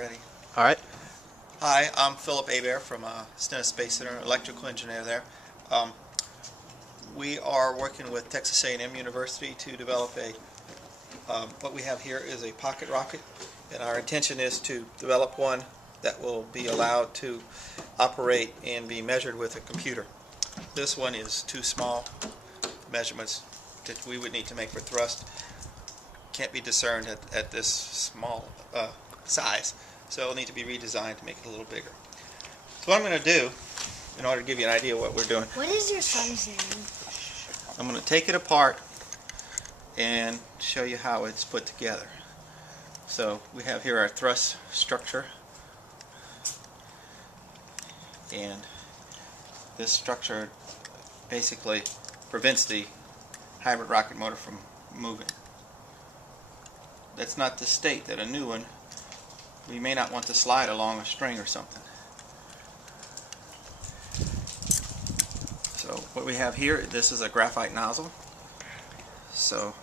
ready. All right. Hi, I'm Philip Abear from Stennis Space Center, electrical engineer there. We are working with Texas A&M University to develop what we have here is a pocket rocket, and our intention is to develop one that will be allowed to operate and be measured with a computer. This one is too small. Measurements that we would need to make for thrust can't be discerned at this small size, so it'll need to be redesigned to make it a little bigger. So what I'm going to do, in order to give you an idea of what we're doing, what is your son's name? I'm going to take it apart and show you how it's put together. So we have here our thrust structure, and this structure basically prevents the hybrid rocket motor from moving. That's not to state that a new one, we may not want to slide along a string or something. So what we have here, this is a graphite nozzle, so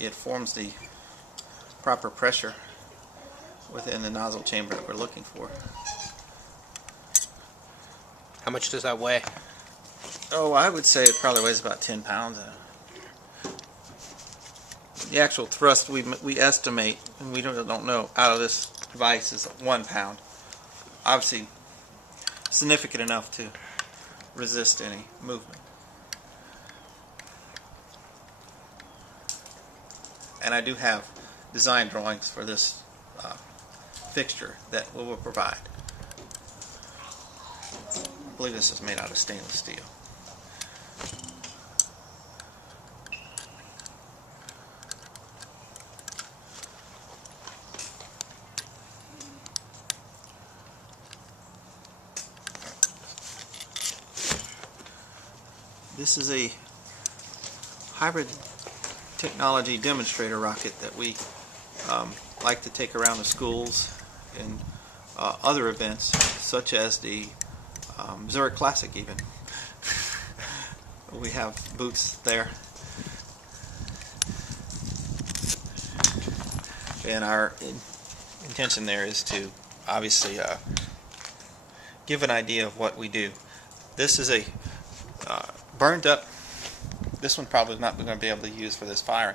it forms the proper pressure within the nozzle chamber that we're looking for. How much does that weigh? Oh, I would say it probably weighs about 10 pounds. The actual thrust we estimate, and we don't know, out of this device is 1 pound. Obviously significant enough to resist any movement. And I do have design drawings for this fixture that we will provide. I believe this is made out of stainless steel. This is a hybrid technology demonstrator rocket that we like to take around the schools and other events, such as the Zurich Classic even. We have booths there. And our intention there is to obviously give an idea of what we do. This is a burned up, this one probably is not going to be able to use for this firing.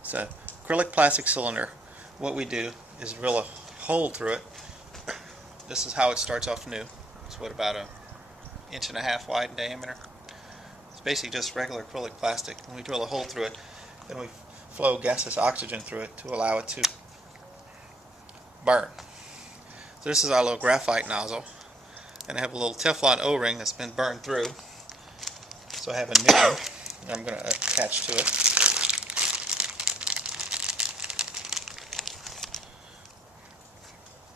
It's a acrylic plastic cylinder. What we do is drill a hole through it. This is how it starts off new. It's about 1.5 inches wide in diameter. It's basically just regular acrylic plastic. And we drill a hole through it, then we flow gaseous oxygen through it to allow it to burn. So this is our little graphite nozzle, and I have a little Teflon O-ring that's been burned through. So I have a new one that I'm going to attach to it.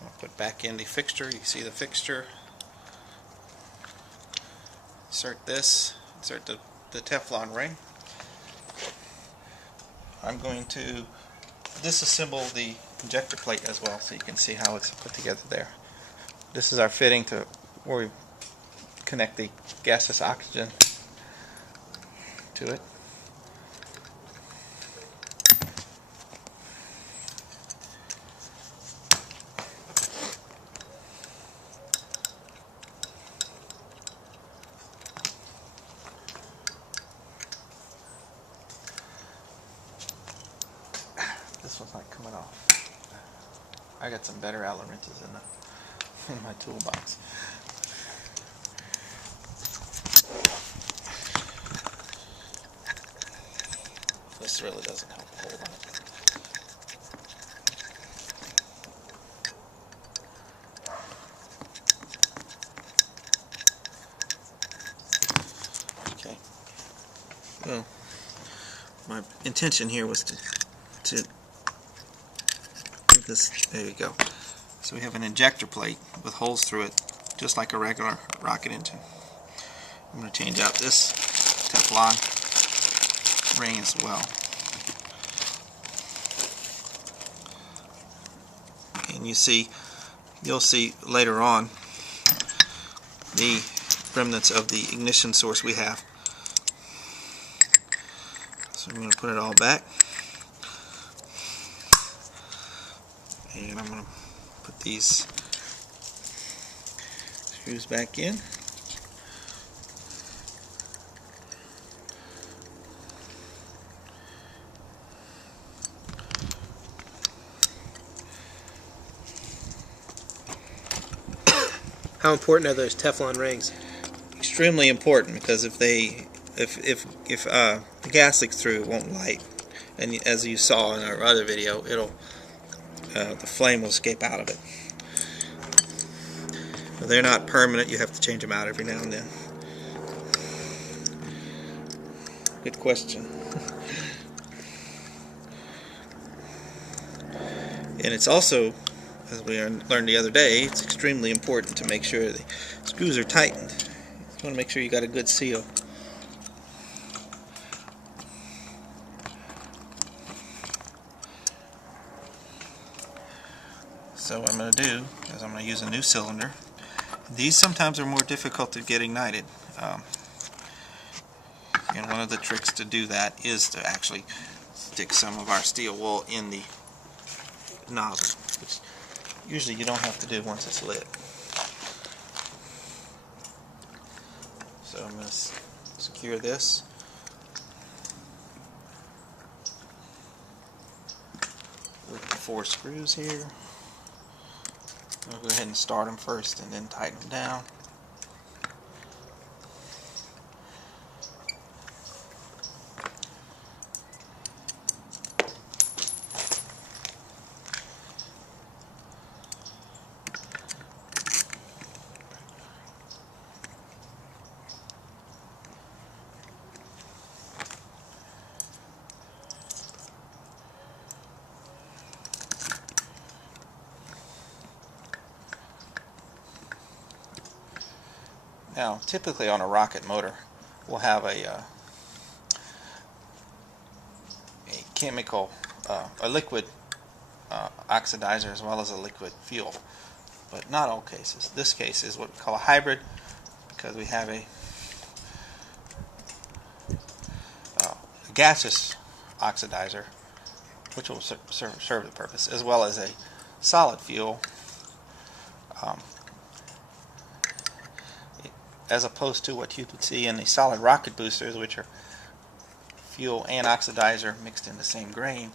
I'll put back in the fixture. You can see the fixture. Insert this. Insert the Teflon ring. I'm going to disassemble the injector plate as well, so you can see how it's put together there. This is our fitting to where we connect the gaseous oxygen to it. This one's not coming off. I got some better Allen wrenches in my toolbox. This really doesn't help hold on. Okay. Well, my intention here was to get this. There you go. So we have an injector plate with holes through it, just like a regular rocket engine. I'm going to change out this Teflon ring as well. And you'll see later on the remnants of the ignition source we have. So I'm going to put it all back, and I'm going to Put these screws back in. How important are those Teflon rings? Extremely important, because if the gas leaks through, it won't light, and as you saw in our other video, the flame will escape out of it. But they're not permanent. You have to change them out every now and then. Good question. And it's also, as we learned the other day, it's extremely important to make sure the screws are tightened. You want to make sure you got a good seal. So what I'm going to do is I'm going to use a new cylinder. These sometimes are more difficult to get ignited. And one of the tricks to do that is to actually stick some of our steel wool in the nozzle, which usually you don't have to do once it's lit. So I'm going to secure this with the 4 screws here. I'll go ahead and start them first and then tighten them down. Now, typically on a rocket motor, we'll have a chemical, a liquid oxidizer as well as a liquid fuel, but not all cases. This case is what we call a hybrid, because we have a gaseous oxidizer, which will serve the purpose, as well as a solid fuel, as opposed to what you would see in the solid rocket boosters, which are fuel and oxidizer mixed in the same grain.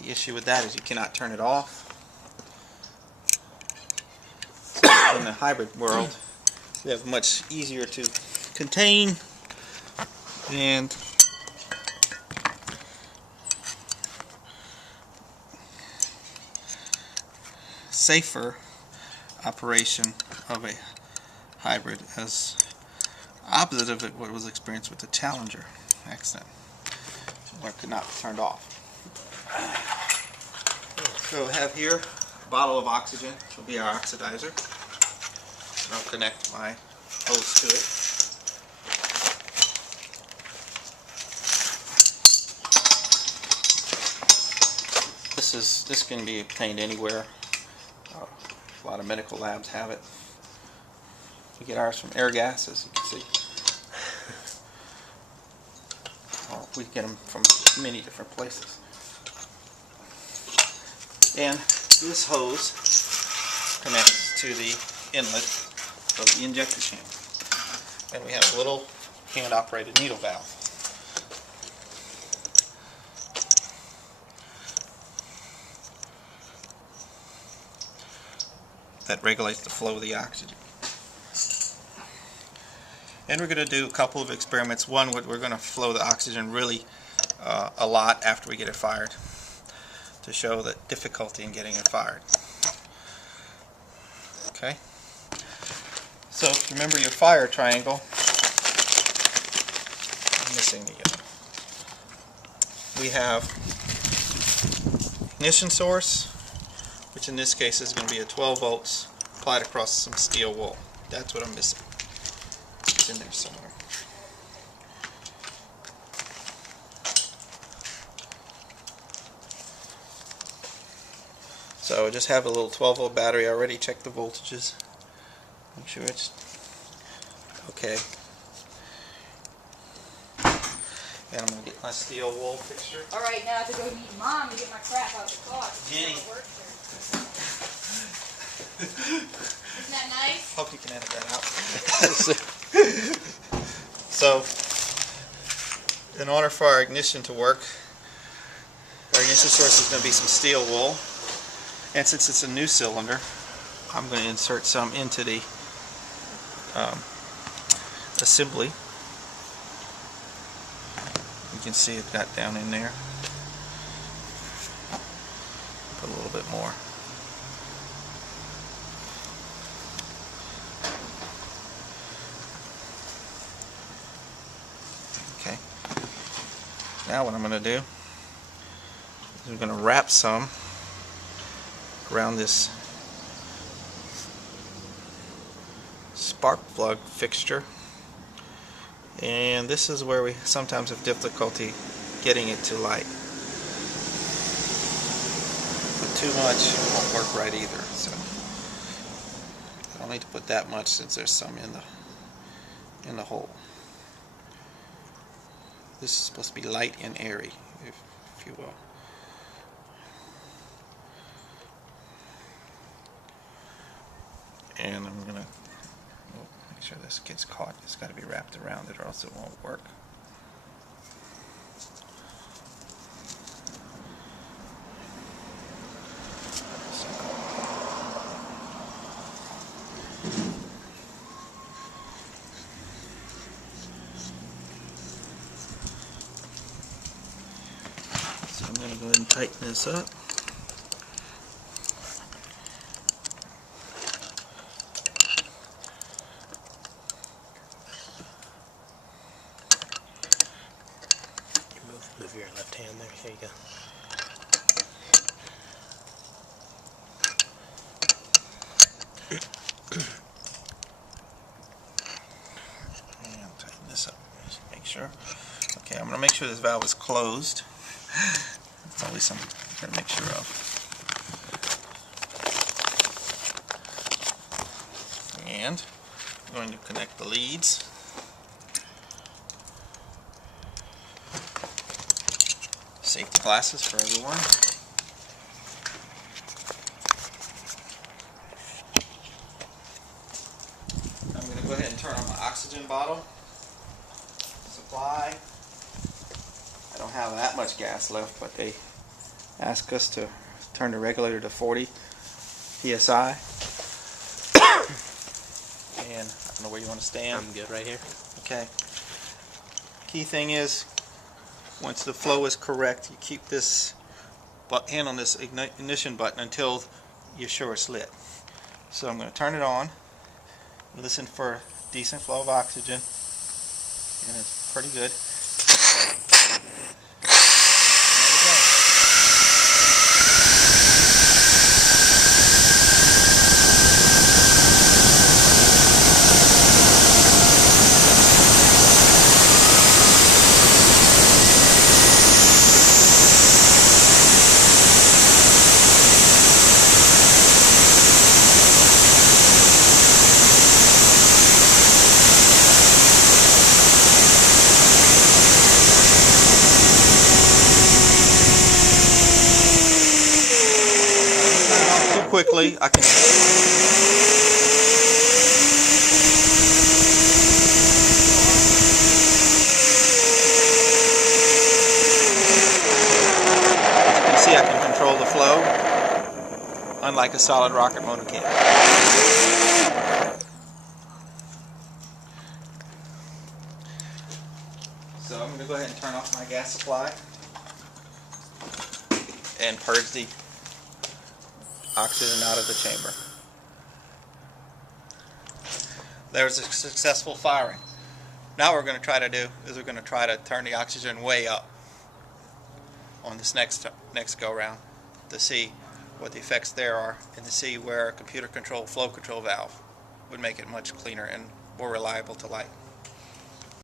The issue with that is you cannot turn it off. So in the hybrid world, we have much easier to contain and safer operation of a hybrid, as opposite of what was experienced with the Challenger accident, where it could not be turned off. So I have here a bottle of oxygen, which will be our oxidizer. And I'll connect my hose to it. This can be obtained anywhere. A lot of medical labs have it. We get ours from Airgas, as you can see. Or we get them from many different places. And this hose connects to the inlet of the injector chamber. And we have a little hand-operated needle valve. That regulates the flow of the oxygen. And we're going to do a couple of experiments. One, we're going to flow the oxygen really a lot after we get it fired, to show the difficulty in getting it fired. Okay. So if you remember your fire triangle, I'm missing the we have ignition source, which in this case is going to be a 12 volts applied across some steel wool. That's what I'm missing. It's in there somewhere. So I just have a little 12 volt battery. I already checked the voltages. Make sure it's okay. And I'm going to get my steel wool fixture. Alright, now I have to go meet Mom to get my crap out of the car. Jenny. Isn't that nice? Hope you can edit that out. So, in order for our ignition to work, our ignition source is going to be some steel wool. And since it's a new cylinder, I'm going to insert some into the assembly. You can see it got down in there. Put a little bit more. Okay. Now what I'm going to do is I'm going to wrap some around this spark plug fixture, and this is where we sometimes have difficulty getting it to light. But too much won't work right either, so I don't need to put that much since there's some in the hole. This is supposed to be light and airy, if you will. And I'm gonna make sure this gets caught. It's got to be wrapped around it or else it won't work. So I'm going to go ahead and tighten this up. Move your left hand there. There you go. And I'll tighten this up. Just make sure. Okay, I'm going to make sure this valve is closed. That's always something you got to make sure of. And I'm going to connect the leads. Safety glasses for everyone. I'm going to go ahead and turn on my oxygen bottle supply. I don't have that much gas left, but they ask us to turn the regulator to 40 psi. And I don't know where you want to stand. I'm good right here. Okay. Key thing is, once the flow is correct, you keep this hand on this ignition button until you're sure it's lit. So I'm going to turn it on, listen for a decent flow of oxygen, and it's pretty good. Quickly, I can. You see, I can control the flow, unlike a solid rocket motor can. So I'm going to go ahead and turn off my gas supply and purge the oxygen out of the chamber. There's a successful firing. Now what we're going to try to do is we're going to try to turn the oxygen way up on this next go round to see what the effects there are and to see where a computer controlled flow control valve would make it much cleaner and more reliable to light.